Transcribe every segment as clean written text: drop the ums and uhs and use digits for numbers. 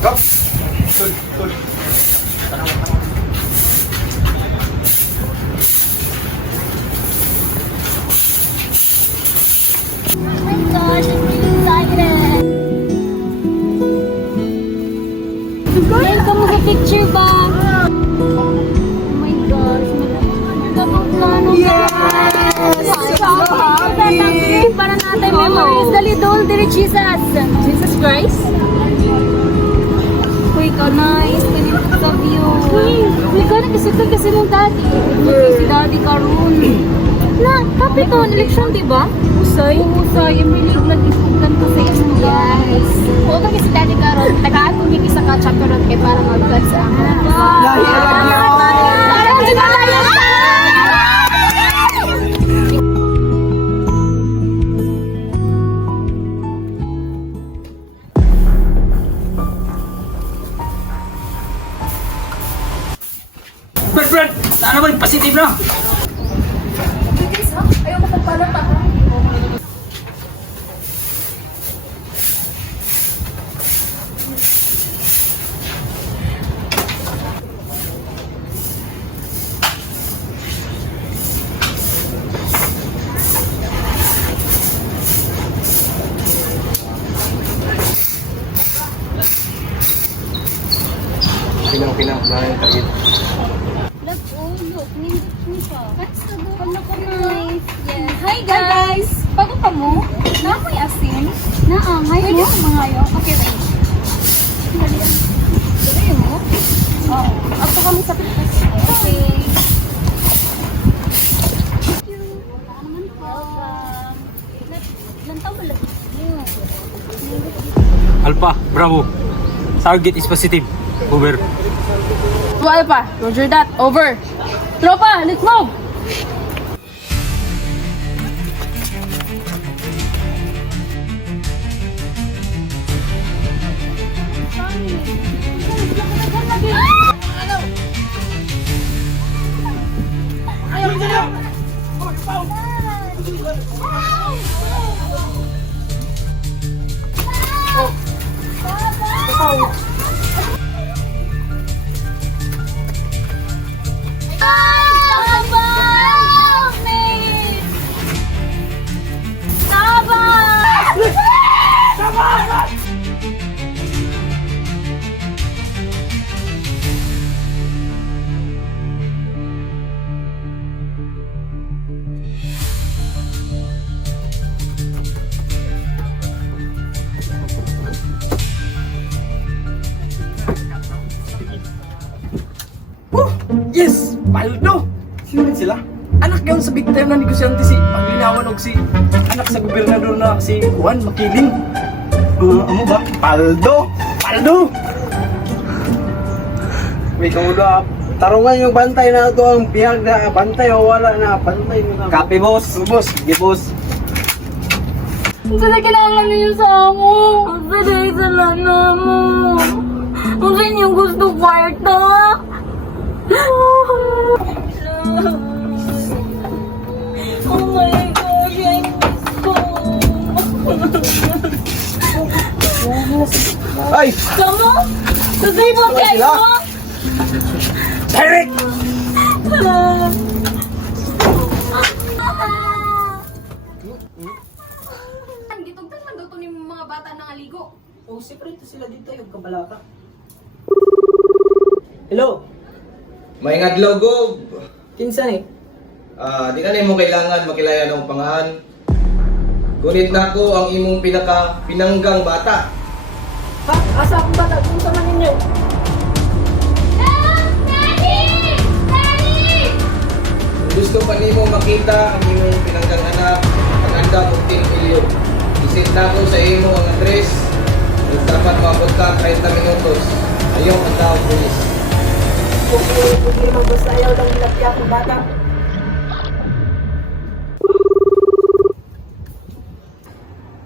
Go! Tul. Oh my gosh, I'm really excited. Yan, kamu sa picture ba? Oh my gosh, magkakaplano ka. Yes! So happy! Para natin memories. Dali doon, dili Jesus. Jesus Christ? Uy, ka nice. Kanina sa view. Uy, ka nagkasitan kasi mong daddy. Si daddy karoon. Na, kapito, election, di ba? Usay? Usay, yung really nag-isugan ko sa inyo. Yes. Oo, kasi si Daddy Karon, tagaan ko yung isa ka chaperone kay para mag-cut sa akin. Parang hindi na tayo Brad! Saan naman yung positive na? ayaw matagpalat ako. Pinang dahil tagit. Look, oh, look. Hindi siya. Wala ko nice. Yes. Hi guys! Bago pa mo? Naamoy asin? Naangay Pwede mo? mo mga ayaw? Okay, wait. Dali mo? Oo. Ako kami sa pitas. Okay. Alpha, Bravo. Target is positive. Over. Wala pa. Roger that. Over. Tropa, let's move! Yes! Paldo! Sino sila? Anak yun sa big time na negosyante si Paglinawan og si anak sa gobernador na si Juan Makiling. Amo ba? Paldo! Paldo! May kamuda, tarungan yung bantay na ito ang bihag na bantay o wala na bantay mo na. Kape boss! Boss! Sige boss! Ang sana kailangan ninyo sa amo. Ang sana isa lang mo. Ang sana yung gusto kwarta. Oh my gosh, I miss ko. Ay! Kamu? Sasay mo kayo? Derek! Gitugtan man daw to ni mga bata ng aligo. Oh, separate sila dito yung kabalaka. Hello? May ngadlaw Gob. Kinsa ni? Di ka na mo kailangan makilaya ng pangahan. Gunit na ko ang imong pinanggang bata. Ha? Asa akong bata? Kung sa man ninyo? Kung gusto pa nimo makita ang imong pinanggang anak, paganda mo 10 milyon. Isit na ko sa imo ang address. Dapat maabot ka 30 minutos. Ayaw ang taong pulis. Hindi naman basta ayaw lang nilapya akong bata.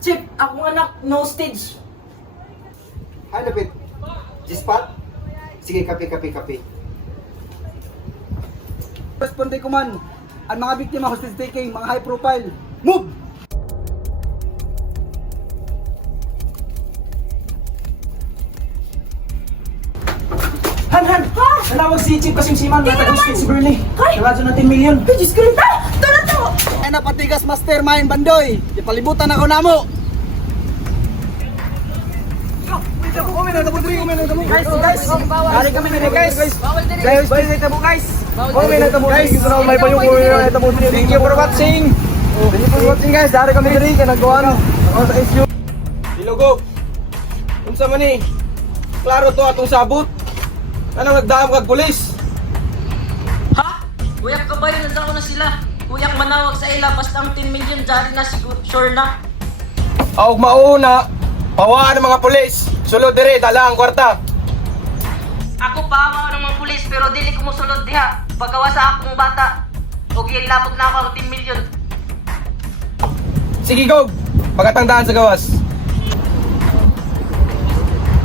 Chip, akong anak, no stage. Ano, Pit? G-spot? Sige, kape. Responde ko man. ang mga biktima hostage taking, mga high profile. Move! Han! Nalawag si Chief Kasimsiman na taga-hostage si Bernie. Naradyo ng 10 million. Diyos ko rin ta! Tara to! Ay na patigas mastermind bandoy. Ipalibutan ako namo. Guys! Hari kami nila guys! Guys! Thank you for watching! Thank you for watching guys! Dari kami diri kaya nagkuhan ako sa issue. Dilugog. Unsa man ni? Klaro to atong sabot. Ano nagdaham kag pulis? Ha? Kuyak kabayo na daw na sila. Kuyak manawag sa ila basta ang 10 million jari na siguro sure na. Og mauna, pawaan ng mga pulis. Sulod dire dala ang kwarta. Ako pa ng mga pulis pero dili ko mosulod diha. Pagawa sa akong bata. Og ilabot na ako ang 10 million. Sige go. Pagkatandaan sa gawas.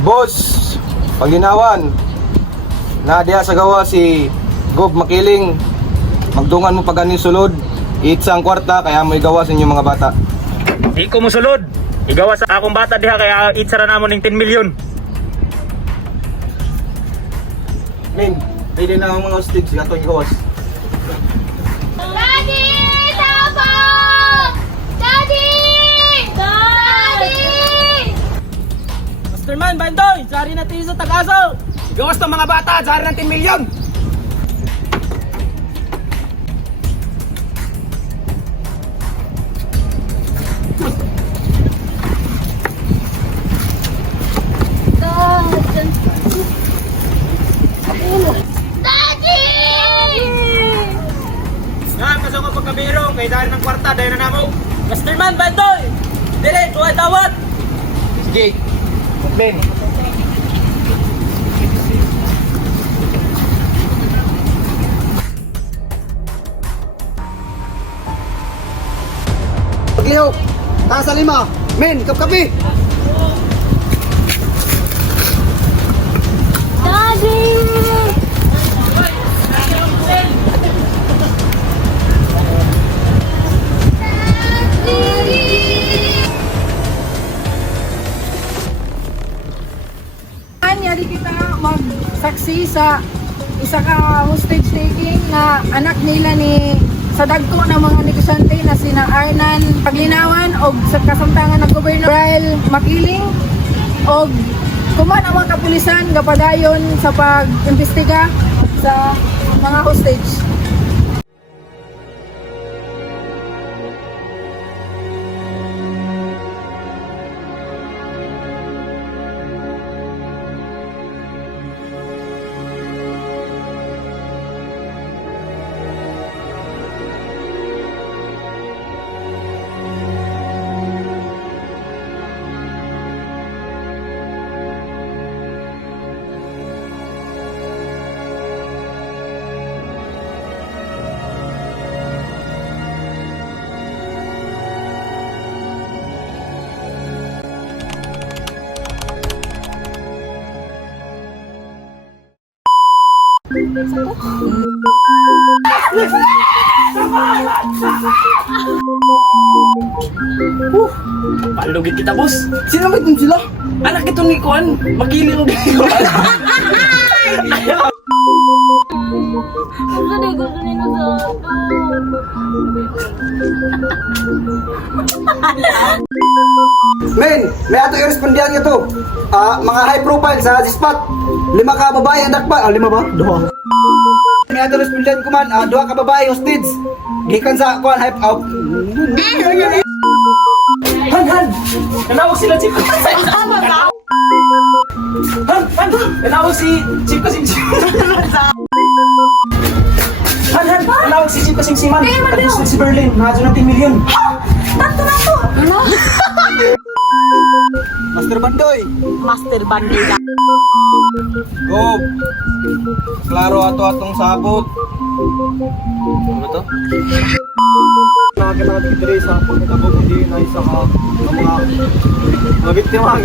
Boss, paglinawan. Na diha sa gawas si Gob Makiling. Magdungan mo pag aning sulod. Itsa ang kwarta kaya mo igawas inyong mga bata. Di ko musulod. Igawa sa akong bata diha kaya itsara namon ng 10 million. Min, pwede na ang mga hostage gato igawas. Daddy! Tabang! Daddy! Daddy! Masterman, Bandoy! Sari natin sa Tagaso! Gawas ng mga bata! Sari ng 10 million! Daddy! Nga, kasama pagkabiro. Kay dahil ng kwarta, dahil na namo. Masterman, Bandoy! Dire, tuwad dawat! Sige. Min. Pagliho. Taas sa 5. Men, kapkapi. Daddy! Yari kita magsaksi sa isa ka hostage taking na anak nila ni sa dagko ng mga negosyante na sina Arnan Paglinawan o sa kasamtangan ng Governor Brian Makiling o kuman ang mga kapulisan gapadayon sa pag-imbestiga sa mga hostage. Palugit kita, boss. Sino ba itong sila? Anak ito ni Kuan. Makiling o Kuan. Gusto na gusto nila sa Men, may ato i-respondihan nga to. Mga high profile sa spot. 5 ka babae anak ba? 5 ba? 2. May ato respondihan ko man, 2 ka babae hostage. Gikan sa kuan hype out. Han! Nanawag sila Chief Kasimsiman. Han! Nanawag si Chief Kasimsiman. Han! Nanawag si Chief Kasimsiman. Tapos si Berlin. Naradyo ng 10 million. Master Bandoy. Master Bandoy. Gob. Klaro ato atong sabot. Ano ba to? Nakakita ka dito sa pagkatabog hindi na isa ka mga biktima ang